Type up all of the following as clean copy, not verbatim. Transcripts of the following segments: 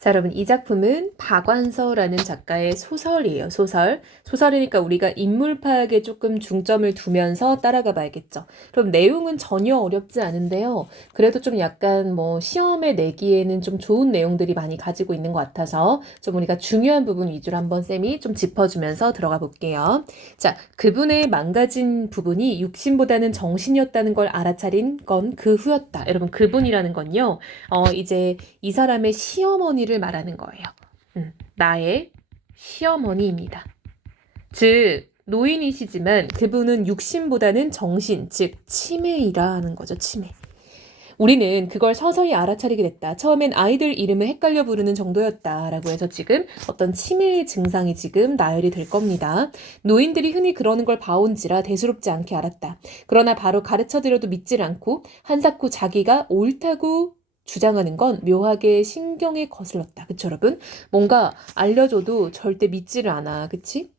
자, 여러분, 이 작품은 박완서라는 작가의 소설이에요, 소설. 소설이니까 우리가 인물 파악에 조금 중점을 두면서 따라가 봐야겠죠. 그럼 내용은 전혀 어렵지 않은데요. 그래도 좀 약간 시험에 내기에는 좀 좋은 내용들이 많이 가지고 있는 것 같아서 좀 우리가 중요한 부분 위주로 한번 쌤이 좀 짚어주면서 들어가 볼게요. 자, 그분의 망가진 부분이 육신보다는 정신이었다는 걸 알아차린 건 그 후였다. 여러분, 그분이라는 건요. 이제 이 사람의 시어머니를 말하는 거예요. 나의 시어머니입니다. 즉, 노인이시지만 그분은 육신보다는 정신, 즉 치매이라 하는 거죠. 치매. 우리는 그걸 서서히 알아차리게 됐다. 처음엔 아이들 이름을 헷갈려 부르는 정도였다라고 해서 지금 어떤 치매의 증상이 지금 나열이 될 겁니다. 노인들이 흔히 그러는 걸 봐온지라 대수롭지 않게 알았다. 그러나 바로 가르쳐드려도 믿질 않고 한사코 자기가 옳다고 주장하는 건 묘하게 신경에 거슬렀다. 그쵸, 여러분? 뭔가 알려줘도 절대 믿지를 않아. 그치?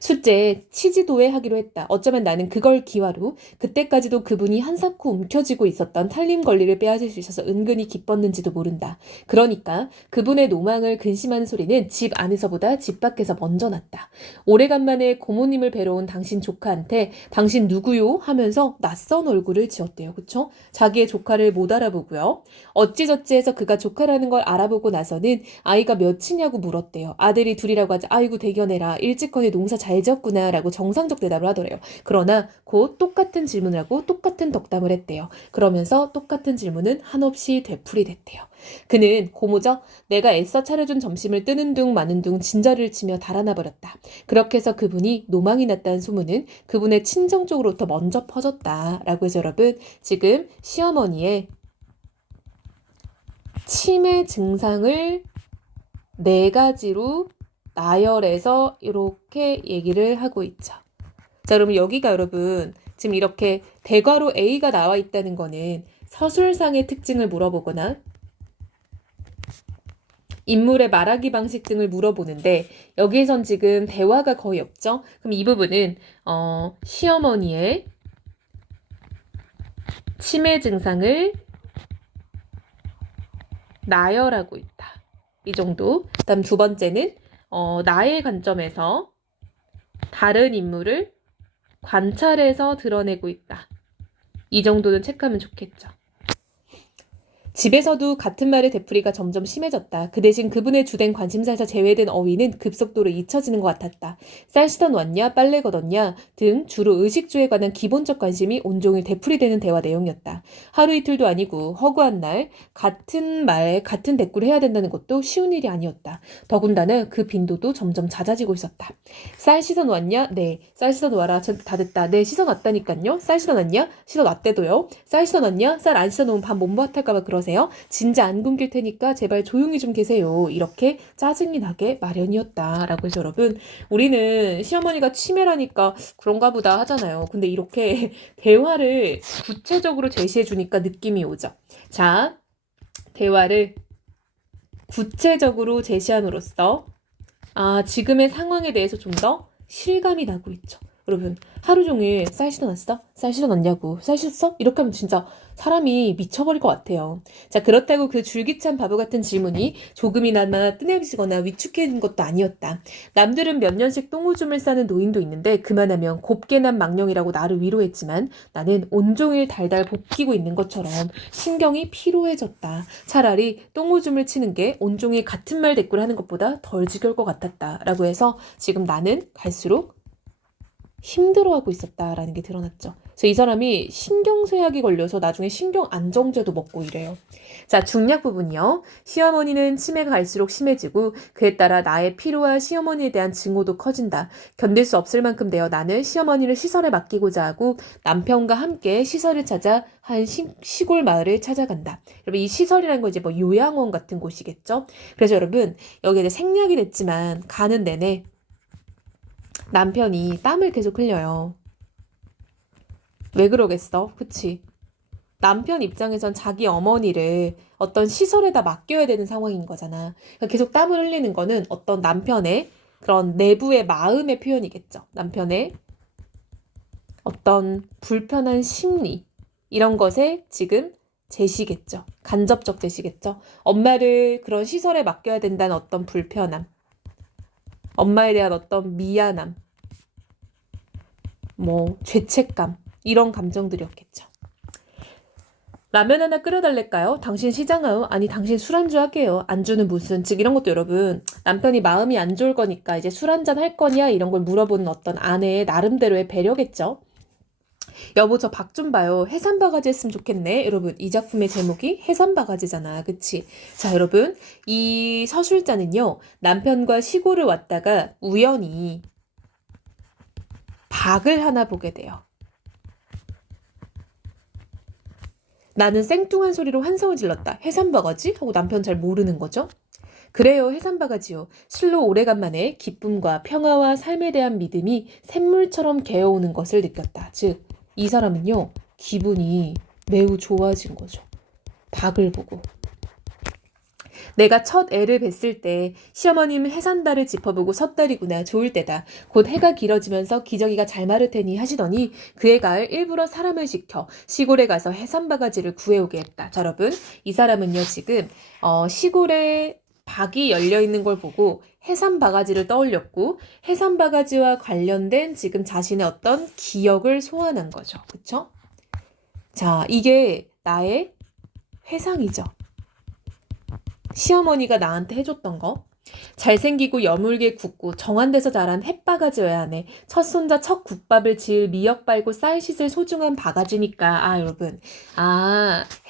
숫제 치지도에 하기로 했다. 어쩌면 나는 그걸 기화로 그때까지도 그분이 한사코 움켜쥐고 있었던 탈림 권리를 빼앗을 수 있어서 은근히 기뻤는지도 모른다. 그러니까 그분의 노망을 근심하는 소리는 집 안에서보다 집 밖에서 먼저 났다. 오래간만에 고모님을 뵈러 온 당신 조카한테 당신 누구요? 하면서 낯선 얼굴을 지었대요. 그쵸? 자기의 조카를 못 알아보고요. 어찌저찌 해서 그가 조카라는 걸 알아보고 나서는 아이가 몇이냐고 물었대요. 아들이 둘이라고 하자 아이고 대견해라. 일찍거니 농사 잘 지었구나 라고 정상적 대답을 하더래요. 그러나 곧 똑같은 질문을 하고 똑같은 덕담을 했대요. 그러면서 똑같은 질문은 한없이 되풀이 됐대요. 그는 고모죠. 내가 애써 차려준 점심을 뜨는 둥 마는 둥 진저리를 치며 달아나 버렸다. 그렇게 해서 그분이 노망이 났다는 소문은 그분의 친정 쪽으로부터 먼저 퍼졌다. 라고 해서 여러분 지금 시어머니의 치매 증상을 4가지로 나열해서 이렇게 얘기를 하고 있죠. 자, 그러면 여기가 여러분 지금 이렇게 대괄호 A가 나와 있다는 거는 서술상의 특징을 물어보거나 인물의 말하기 방식 등을 물어보는데 여기에선 지금 대화가 거의 없죠. 그럼 이 부분은 시어머니의 치매 증상을 나열하고 있다. 이 정도. 그다음 두 번째는 나의 관점에서 다른 인물을 관찰해서 드러내고 있다. 이 정도는 체크하면 좋겠죠. 집에서도 같은 말의 되풀이가 점점 심해졌다. 그 대신 그분의 주된 관심사에서 제외된 어휘는 급속도로 잊혀지는 것 같았다. 쌀 씻어 놨냐, 빨래 걷었냐 등 주로 의식주에 관한 기본적 관심이 온종일 되풀이되는 대화 내용이었다. 하루 이틀도 아니고 허구한 날 같은 말, 같은 대꾸를 해야 된다는 것도 쉬운 일이 아니었다. 더군다나 그 빈도도 점점 잦아지고 있었다. 쌀 씻어 놨냐? 네. 쌀 씻어 놔라. 다 됐다. 네, 씻어 놨다니까요. 쌀 씻어 놨냐? 씻어 놨대도요. 쌀 씻어 놨냐? 쌀 안 씻어 놓으면 밥 못먹을까봐 그러세요. 진짜 안 굶길 테니까 제발 조용히 좀 계세요. 이렇게 짜증이 나게 마련이었다라고 해서 여러분 우리는 시어머니가 치매라니까 그런가 보다 하잖아요. 근데 이렇게 대화를 구체적으로 제시해 주니까 느낌이 오죠. 자, 대화를 구체적으로 제시함으로써 지금의 상황에 대해서 좀 더 실감이 나고 있죠. 여러분 하루 종일 쌀 씻어놨어? 쌀 씻어놨냐고 쌀 씻었어? 이렇게 하면 진짜 사람이 미쳐버릴 것 같아요. 자, 그렇다고 그 줄기찬 바보 같은 질문이 조금이나마 뜨내지거나 위축해진 것도 아니었다. 남들은 몇 년씩 똥오줌을 싸는 노인도 있는데 그만하면 곱게 난 망령이라고 나를 위로했지만 나는 온종일 달달 볶이고 있는 것처럼 신경이 피로해졌다. 차라리 똥오줌을 치는 게 온종일 같은 말 대꾸를 하는 것보다 덜 지겨울 것 같았다. 라고 해서 지금 나는 갈수록 힘들어하고 있었다라는 게 드러났죠. 그래서 이 사람이 신경쇠약이 걸려서 나중에 신경안정제도 먹고 이래요. 자, 중략 부분이요. 시어머니는 치매가 갈수록 심해지고 그에 따라 나의 피로와 시어머니에 대한 증오도 커진다. 견딜 수 없을 만큼 되어 나는 시어머니를 시설에 맡기고자 하고 남편과 함께 시설을 찾아 한 시골 마을을 찾아간다. 여러분 이 시설이라는 거 이제 요양원 같은 곳이겠죠. 그래서 여러분 여기 이제 생략이 됐지만 가는 내내 남편이 땀을 계속 흘려요. 왜 그러겠어? 그치? 남편 입장에선 자기 어머니를 어떤 시설에다 맡겨야 되는 상황인 거잖아. 그러니까 계속 땀을 흘리는 거는 어떤 남편의 그런 내부의 마음의 표현이겠죠. 남편의 어떤 불편한 심리 이런 것에 지금 제시겠죠. 간접적 제시겠죠. 엄마를 그런 시설에 맡겨야 된다는 어떤 불편함, 엄마에 대한 어떤 미안함, 죄책감, 이런 감정들이었겠죠. 라면 하나 끓여달랄까요? 당신 시장아요? 아니 당신 술 안주 할게요. 안주는 무슨? 즉 이런 것도 여러분 남편이 마음이 안 좋을 거니까 이제 술 한잔 할 거냐 이런 걸 물어보는 어떤 아내의 나름대로의 배려겠죠. 여보 저 박 좀 봐요. 해산바가지 했으면 좋겠네. 여러분 이 작품의 제목이 해산바가지잖아. 그치? 자 여러분 이 서술자는요 남편과 시골을 왔다가 우연히 박을 하나 보게 돼요. 나는 생뚱한 소리로 환성을 질렀다. 해산바가지? 하고 남편 잘 모르는 거죠. 그래요 해산바가지요. 실로 오래간만에 기쁨과 평화와 삶에 대한 믿음이 샘물처럼 개어오는 것을 느꼈다. 즉 이 사람은요 기분이 매우 좋아진 거죠. 박을 보고. 내가 첫 애를 뱄을 때 시어머님 해산달을 짚어보고 섣달이구나 좋을 때다. 곧 해가 길어지면서 기저귀가 잘 마를 테니 하시더니 그의 가을 일부러 사람을 시켜 시골에 가서 해산바가지를 구해오게 했다. 자 여러분 이 사람은요 지금 시골에 박이 열려있는 걸 보고 해산바가지를 떠올렸고 해산바가지와 관련된 지금 자신의 어떤 기억을 소환한 거죠. 그쵸? 자 이게 나의 회상이죠. 시어머니가 나한테 해줬던 거. 잘생기고 여물게 굽고 정한 데서 자란 햇바가지여야 하네. 첫 손자 첫 국밥을 지을 미역 빨고 쌀 씻을 소중한 바가지니까. 여러분.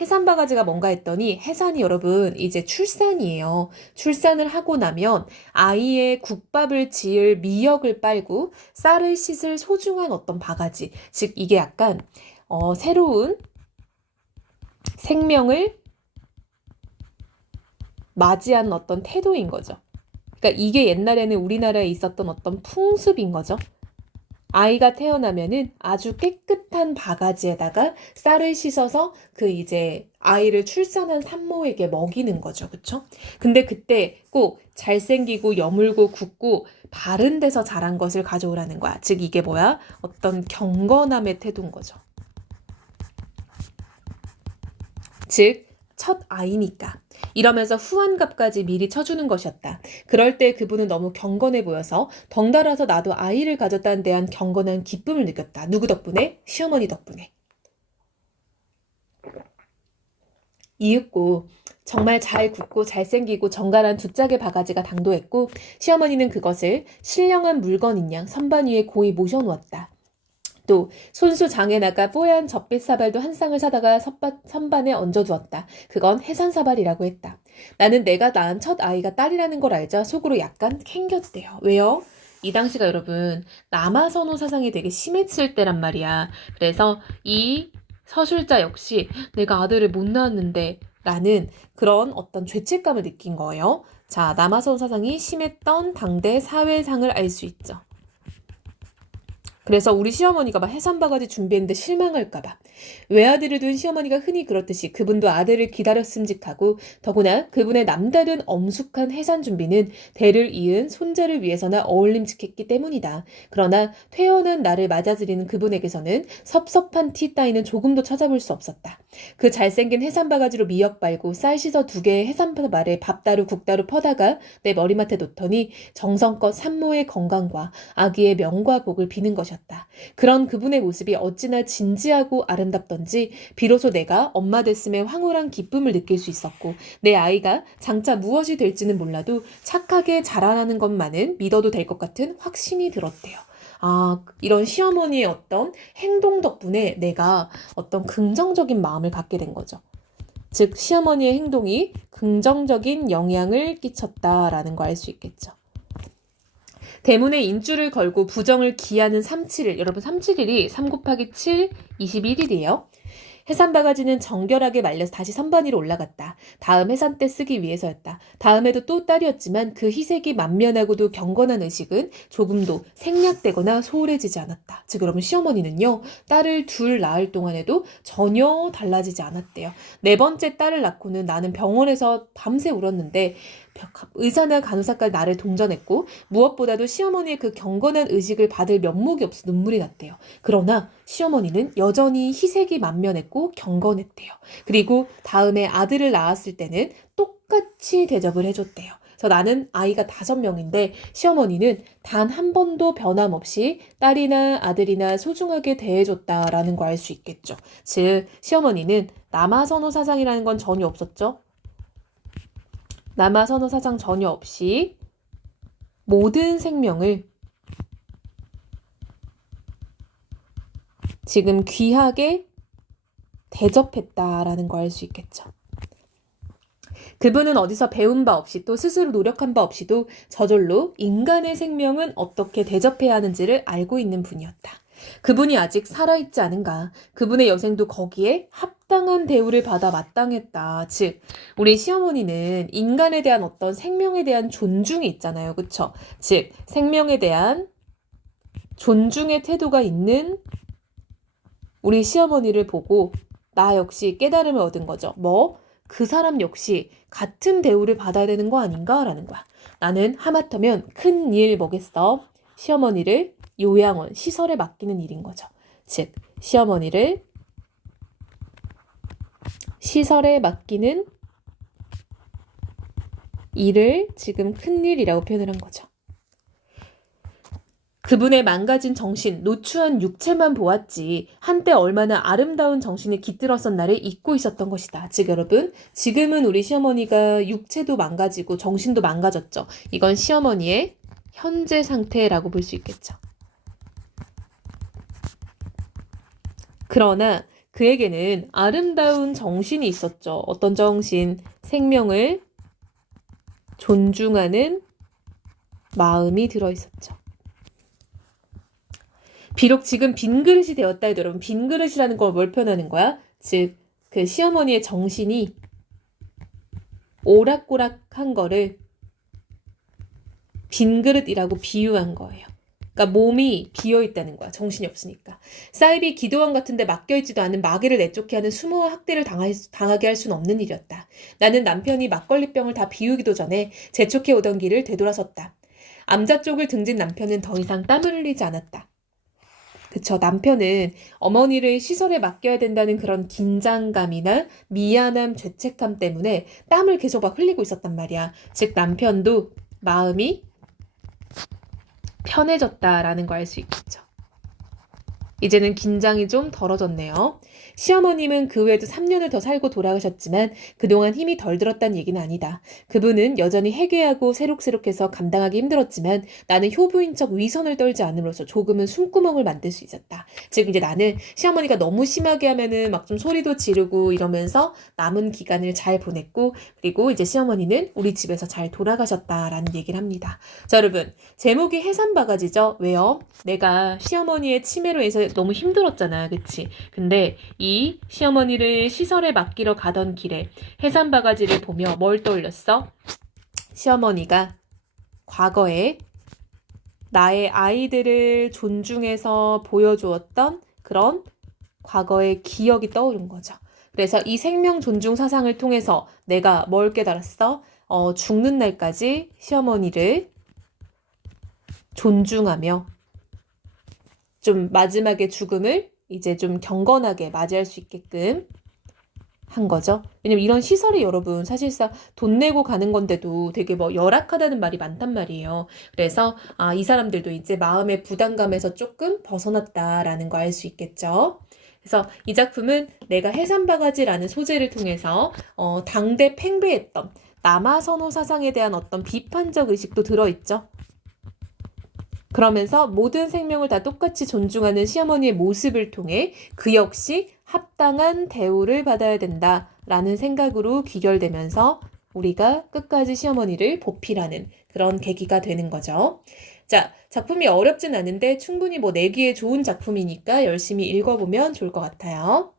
해산바가지가 뭔가 했더니 해산이 여러분 이제 출산이에요. 출산을 하고 나면 아이의 국밥을 지을 미역을 빨고 쌀을 씻을 소중한 어떤 바가지. 즉 이게 약간 새로운 생명을 맞이하는 어떤 태도인 거죠. 그러니까 이게 옛날에는 우리나라에 있었던 어떤 풍습인 거죠. 아이가 태어나면은 아주 깨끗한 바가지에다가 쌀을 씻어서 그 이제 아이를 출산한 산모에게 먹이는 거죠. 그쵸? 근데 그때 꼭 잘생기고 여물고 굽고 바른 데서 자란 것을 가져오라는 거야. 즉 이게 뭐야? 어떤 경건함의 태도인 거죠. 즉 첫 아이니까. 이러면서 후한갑까지 미리 쳐주는 것이었다. 그럴 때 그분은 너무 경건해 보여서 덩달아서 나도 아이를 가졌다는 데한 경건한 기쁨을 느꼈다. 누구 덕분에? 시어머니 덕분에. 이윽고 정말 잘 굽고 잘생기고 정갈한 두 짝의 바가지가 당도했고 시어머니는 그것을 신령한 물건인 양 선반 위에 고이 모셔놓았다. 또 손수 장에 나가 뽀얀 젖빛 사발도 한 쌍을 사다가 선반에 얹어두었다. 그건 해산사발이라고 했다. 나는 내가 낳은 첫 아이가 딸이라는 걸 알자 속으로 약간 캥겼대요. 왜요? 이 당시가 여러분 남아선호 사상이 되게 심했을 때란 말이야. 그래서 이 서술자 역시 내가 아들을 못 낳았는데 라는 그런 어떤 죄책감을 느낀 거예요. 자, 남아선호 사상이 심했던 당대 사회상을 알 수 있죠. 그래서 우리 시어머니가 막 해산바가지 준비했는데 실망할까봐. 외아들을 둔 시어머니가 흔히 그렇듯이 그분도 아들을 기다렸음직하고 더구나 그분의 남다른 엄숙한 해산 준비는 대를 이은 손자를 위해서나 어울림직했기 때문이다. 그러나 퇴원한 나를 맞아들이는 그분에게서는 섭섭한 티 따위는 조금도 찾아볼 수 없었다. 그 잘생긴 해산바가지로 미역 빨고 쌀 씻어 2개의 해산발에 밥다루 국다루 퍼다가 내 머리맡에 놓더니 정성껏 산모의 건강과 아기의 명과 복을 비는 것이었다. 그런 그분의 모습이 어찌나 진지하고 아름답던지 비로소 내가 엄마 됐음에 황홀한 기쁨을 느낄 수 있었고 내 아이가 장차 무엇이 될지는 몰라도 착하게 자라나는 것만은 믿어도 될 것 같은 확신이 들었대요. 이런 시어머니의 어떤 행동 덕분에 내가 어떤 긍정적인 마음을 갖게 된 거죠. 즉 시어머니의 행동이 긍정적인 영향을 끼쳤다라는 거 알 수 있겠죠. 대문에 인줄을 걸고 부정을 기하는 371. 여러분 371이 3 곱하기 7, 21일이에요. 해산바가지는 정결하게 말려서 다시 선반 위로 올라갔다. 다음 해산 때 쓰기 위해서였다. 않았다. 다음에도 또 딸이었지만 그 희색이 만면하고도 경건한 의식은 조금도 생략되거나 소홀해지지 않았다. 즉 여러분 시어머니는요. 딸을 둘 낳을 동안에도 전혀 달라지지 않았대요. 네 번째 딸을 낳고는 나는 병원에서 밤새 울었는데 의사나 간호사까지 나를 동전했고 무엇보다도 시어머니의 그 경건한 의식을 받을 면목이 없어 눈물이 났대요. 그러나 시어머니는 여전히 희색이 만면했고 경건했대요. 그리고 다음에 아들을 낳았을 때는 똑같이 대접을 해줬대요. 그래서 나는 아이가 5명인데 시어머니는 단 한 번도 변함없이 딸이나 아들이나 소중하게 대해줬다라는 거 알 수 있겠죠. 즉 시어머니는 남아선호 사상이라는 건 전혀 없었죠. 남아선호 사상 전혀 없이 모든 생명을 지금 귀하게 대접했다라는 거 알 수 있겠죠. 그분은 어디서 배운 바 없이 또 스스로 노력한 바 없이도 저절로 인간의 생명은 어떻게 대접해야 하는지를 알고 있는 분이었다. 그분이 아직 살아있지 않은가. 그분의 여생도 거기에 합당한 대우를 받아 마땅했다. 즉 우리 시어머니는 인간에 대한 어떤 생명에 대한 존중이 있잖아요. 그쵸? 즉 생명에 대한 존중의 태도가 있는 우리 시어머니를 보고 나 역시 깨달음을 얻은 거죠. 그 사람 역시 같은 대우를 받아야 되는 거 아닌가라는 거야. 나는 하마터면 큰일 뭐겠어. 시어머니를 요양원, 시설에 맡기는 일인 거죠. 즉 시어머니를 시설에 맡기는 일을 지금 큰일이라고 표현을 한 거죠. 그분의 망가진 정신, 노추한 육체만 보았지 한때 얼마나 아름다운 정신에 깃들었던 나를 잊고 있었던 것이다. 즉 여러분, 지금은 우리 시어머니가 육체도 망가지고 정신도 망가졌죠. 이건 시어머니의 현재 상태라고 볼 수 있겠죠. 그러나 그에게는 아름다운 정신이 있었죠. 어떤 정신? 생명을 존중하는 마음이 들어있었죠. 비록 지금 빈 그릇이 되었다 해도 여러분 빈 그릇이라는 걸 뭘 표현하는 거야? 즉 그 시어머니의 정신이 오락고락한 거를 빈 그릇이라고 비유한 거예요. 그러니까 몸이 비어있다는 거야. 정신이 없으니까. 사이비 기도원 같은 데 맡겨있지도 않은 마귀를 내쫓게 하는 수모와 학대를 당하게 할 수는 없는 일이었다. 나는 남편이 막걸리병을 다 비우기도 전에 재촉해 오던 길을 되돌아섰다. 암자 쪽을 등진 남편은 더 이상 땀을 흘리지 않았다. 그쵸. 남편은 어머니를 시설에 맡겨야 된다는 그런 긴장감이나 미안함, 죄책감 때문에 땀을 계속 막 흘리고 있었단 말이야. 즉 남편도 마음이 편해졌다라는 거 알 수 있겠죠. 이제는 긴장이 좀 덜어졌네요. 시어머님은 그 후에도 3년을 더 살고 돌아가셨지만 그동안 힘이 덜 들었다는 얘기는 아니다. 그분은 여전히 해괴하고 새록새록해서 감당하기 힘들었지만 나는 효부인 척 위선을 떨지 않음으로써 조금은 숨구멍을 만들 수 있었다. 즉 이제 나는 시어머니가 너무 심하게 하면은 막 좀 소리도 지르고 이러면서 남은 기간을 잘 보냈고 그리고 이제 시어머니는 우리 집에서 잘 돌아가셨다라는 얘기를 합니다. 자 여러분 제목이 해산바가지죠. 왜요? 내가 시어머니의 치매로 해서 너무 힘들었잖아. 그치? 근데 이 시어머니를 시설에 맡기러 가던 길에 해산바가지를 보며 뭘 떠올렸어? 시어머니가 과거에 나의 아이들을 존중해서 보여주었던 그런 과거의 기억이 떠오른 거죠. 그래서 이 생명 존중 사상을 통해서 내가 뭘 깨달았어? 죽는 날까지 시어머니를 존중하며 좀 마지막에 죽음을 이제 좀 경건하게 맞이할 수 있게끔 한 거죠. 왜냐면 이런 시설이 여러분 사실상 돈 내고 가는 건데도 되게 열악하다는 말이 많단 말이에요. 그래서 이 사람들도 이제 마음의 부담감에서 조금 벗어났다라는 거 알 수 있겠죠. 그래서 이 작품은 내가 해산바가지라는 소재를 통해서 당대 팽배했던 남아선호 사상에 대한 어떤 비판적 의식도 들어있죠. 그러면서 모든 생명을 다 똑같이 존중하는 시어머니의 모습을 통해 그 역시 합당한 대우를 받아야 된다라는 생각으로 귀결되면서 우리가 끝까지 시어머니를 보필하는 그런 계기가 되는 거죠. 자, 작품이 어렵진 않은데 충분히 내기에 좋은 작품이니까 열심히 읽어보면 좋을 것 같아요.